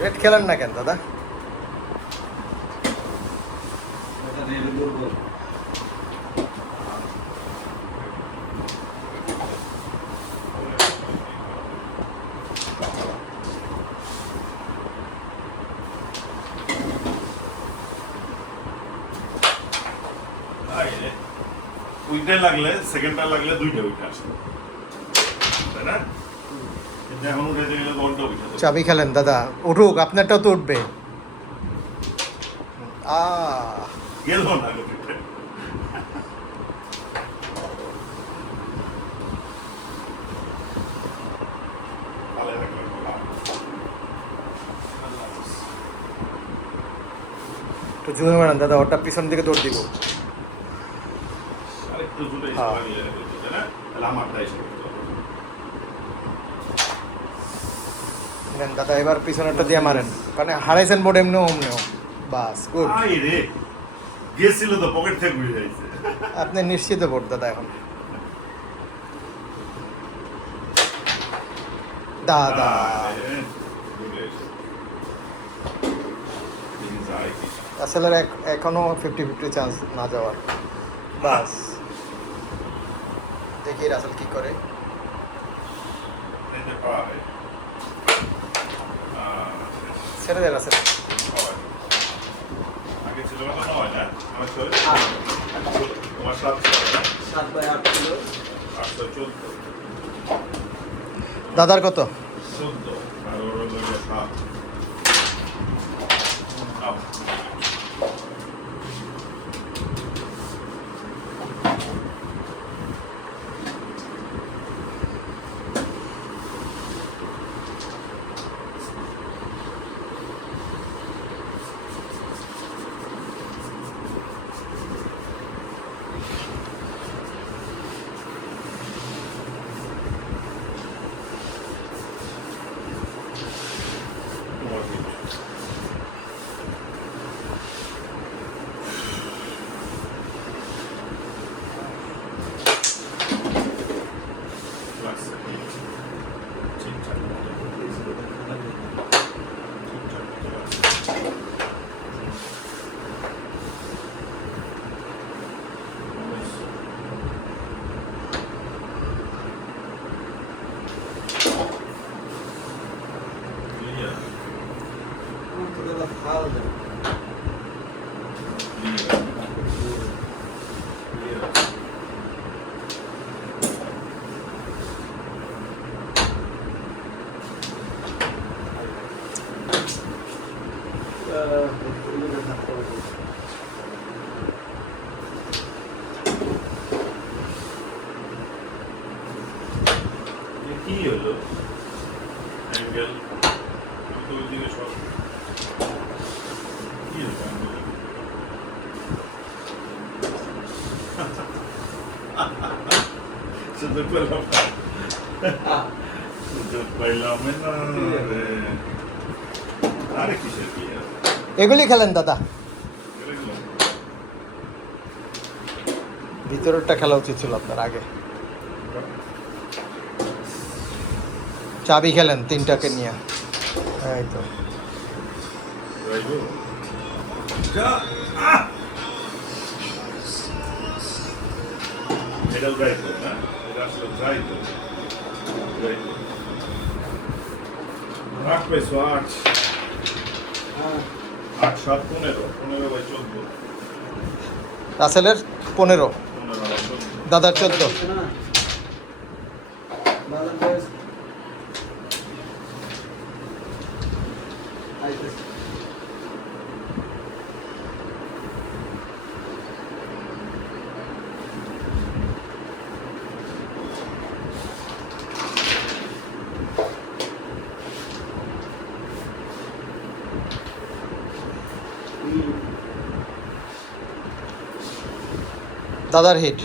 Red খেলেন না কেন দাদা? উইকেটে লাগলে সেকেন্ডটা লাগলে দুইটা উইকেট আসবে, তাই না? কিন্তু এখন উঠে গেলে বলটা উইকেট চাবি খেলেন দাদা, উঠুক, আপনারটাও তো উঠবে। গেল না উইকেটে। তো জুড়ে মারেন দাদা, ওটা পিছন দিকে দৌড় দিব। আরেকটু জুড়ে নিয়ে তাই না? তাহলে আমারটা এসে নেন দাদা, এবার পিছনেরটা দিয়ে মারেন, মানে হারাইছেন বোর্ড এমনিও অমনিও। বাস, গুড। রে গেছিল তো, পকেট থেকে ঘুরে যাইছে। আপনি নিশ্চিত বোর্ড দাদা এখন। দাদা আসলে এখনো 50-50 চান্স না যাওয়ার। বাস, দেখি রাসেল কি করে। ছেড়ে দেয় রাসেল। আগে ছিল না 9 না, আমার 7/8 ছিল। 814 দাদার কত? 14 আর ওর হলো 7। কি হলো অ্যাঙ্গেল তো ওইদিকে সব কি হলো সুযোগ পেলাম সুযোগ পাইলাম না রে। আরে কিসের কি এগুলি খেলেন দাদা, ভিতরেরটা খেলা উচিত ছিল আপনার আগে। চাবি খেলেন 3টাকে নিয়ে। এই তো এটা রাইট না, এটা আসলে রাইট রাইট 8 পেছো 8 8 7 15 রাসেলের 15, দাদার 14। দাদার হিট।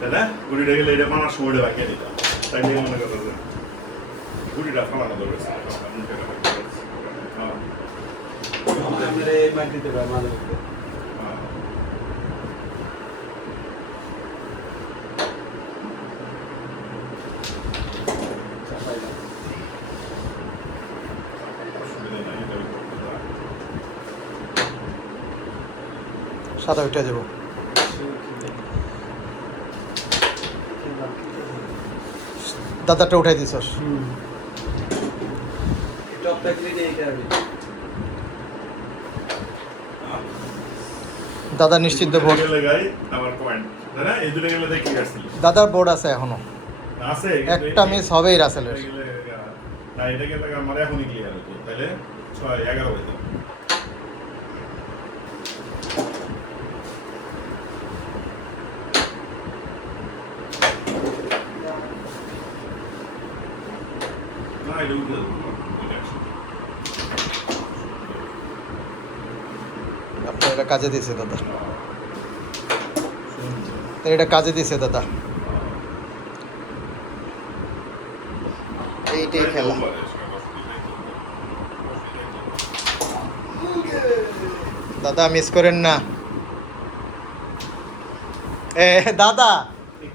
দাদা গুড়িটা গেলে এটা আমার সময়টা বাকি দিতাম তাই নিয়ে মনে করো গুড়িটা ফালানো দরকার সাদা উঠে যাবো। দাদাটা উঠাই দিছস। দাদা নিশ্চিন্ত ভোট। দাদার বোর্ড আছে এখনো, একটা মিস হবেই রাসেলের। না এটা গেলে আমার এখনই ক্লিয়ার হতো, তাহলে 6-11 হইতো। না এটা উঠে আপনার এটা কাজে দিছে দাদা, এটা কাজে দিছে দাদা। এইটাই খেলা। দাদা মিস করেন না। দাদা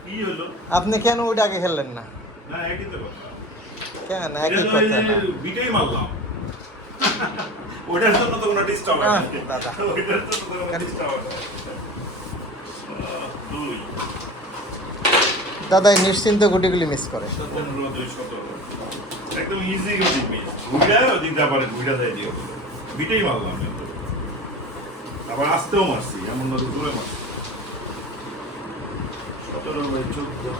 কি হলো? আপনি কেন ওইটা আগে খেললেন না? না একই তো কথা। কেন একই কথা না? বিটাই মারলাম। ওটার জন্য তো কোনো ডিস্টার্ব হয় না দাদা। ওটার জন্য তো কোনো ডিস্টার্ব হয় না। দুই দাদা নিশ্চিন্ত গুটিগুলি মিস করে। 15-17 একদম ইজি গেছি মিস। ঘুরে দিতে পারে, ঘুরে দেয় দিও। বিটাই মারলাম কিন্তু। আবার আসতেও মারছি, এমন না দূরে মারছি। 17-14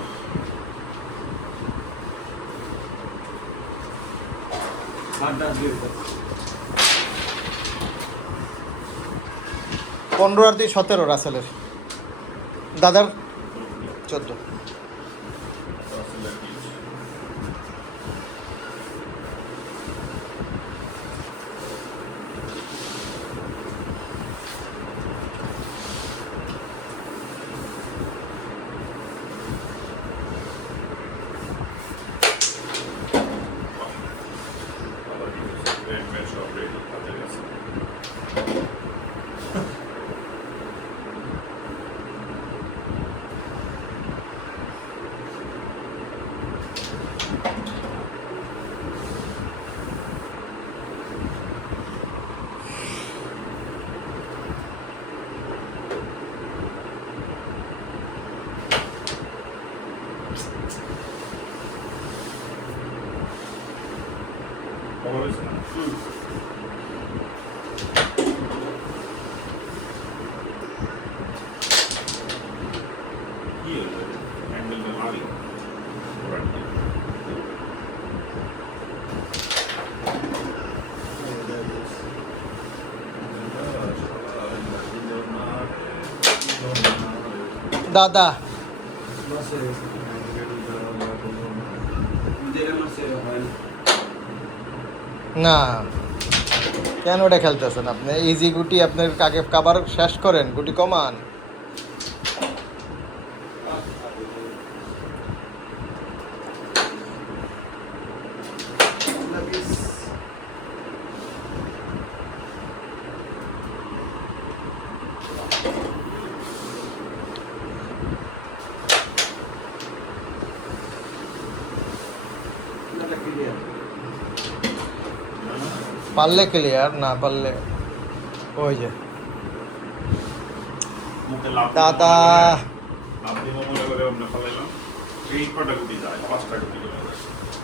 15 আর 2 17 রাসেলের। দাদার 14। খবর হয়েছে না? কি হলো? অ্যাঙ্গেলটা মারি। দাদা না, কেন ওটা খেলতেছেন আপনি? ইজি গুটি আপনার কাকে কাবার শেষ করেন, গুটি কমান। পারলে ক্লিয়ার, না পারলে ওই যে দাদা। আপনি মনে করে আমরা ফলাইলাম এই কটা গুটি যায়, 5টা গুটি করে যায়।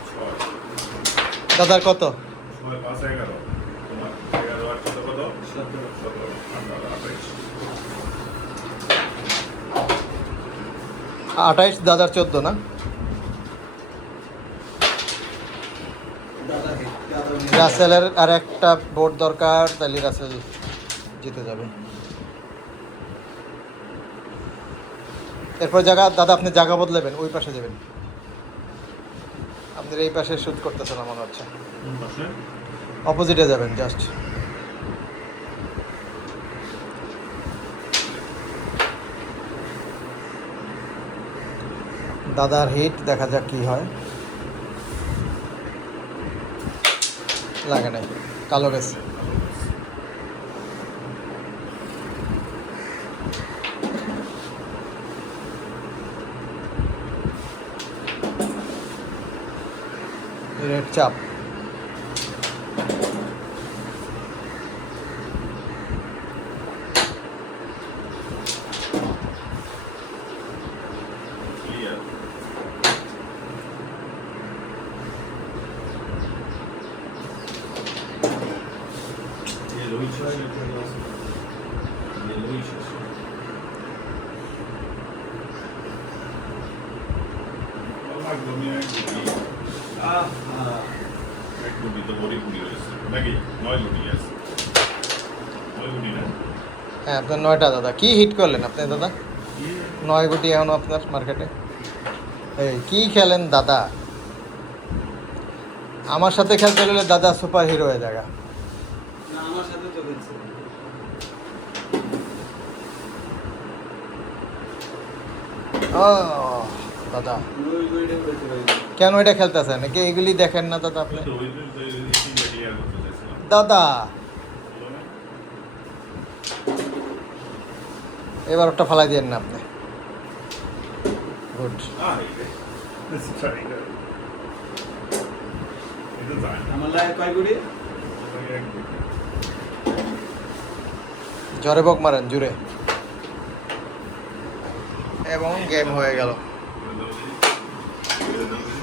6 দাদার কত? 5-11 তোমার 11 আর কত 17 28 দাদার 14 না? রাসেলের আর একটা বোর্ড দরকার, তাহলে রাসেল জিতে যাবে। এরপর জায়গা দাদা আপনি জায়গা বদলাবেন, ওই পাশে যাবেন। আপনার এই পাশে শুট করতেছে না মনে হচ্ছে, পাশে অপোজিটে যাবেন জাস্ট। দাদার হিট দেখা যাক কি হয়। লাগে নাই, কালো গেছে। রেড চাপ। ক্লিয়ার। Yellow শেষ। Yellow শেষ। একদমই এক গুটি। এক গুটি তো বড়ি গুটি হয়েছে নাকি? 9 গুটি আছে। 9 গুটি না? হ্যাঁ আপনার 9টা দাদা। কি হিট করলেন আপনি দাদা? কি? 9 গুটি এখনো আপনার মার্কেটে। এই কি খেলেন দাদা? আমার সাথে খেলতে গেলে দাদা সুপার হিরো হয়ে যাবে। না আমার সাথে তো খেলছে। ও দাদা ওই ওইটা উড়েছে ভাই। কেন এটা খেলতেছেন? নাকি এগুলি দেখেন না দাদা আপনি? তো ওই তিনটা ক্লিয়ার করতে চাইছিলাম। দাদা হলো না? এবার ওটা ফালাই দিয়েন না আপনি। গুড। Sorry. এটা যায় না। আমার লাগে কয় গুড়ি? এক গুটি। জোরে বক মারেন জুড়ে, এবং গেম হয়ে গেল। এটা দাও দেখি। এটা দাও দেখি।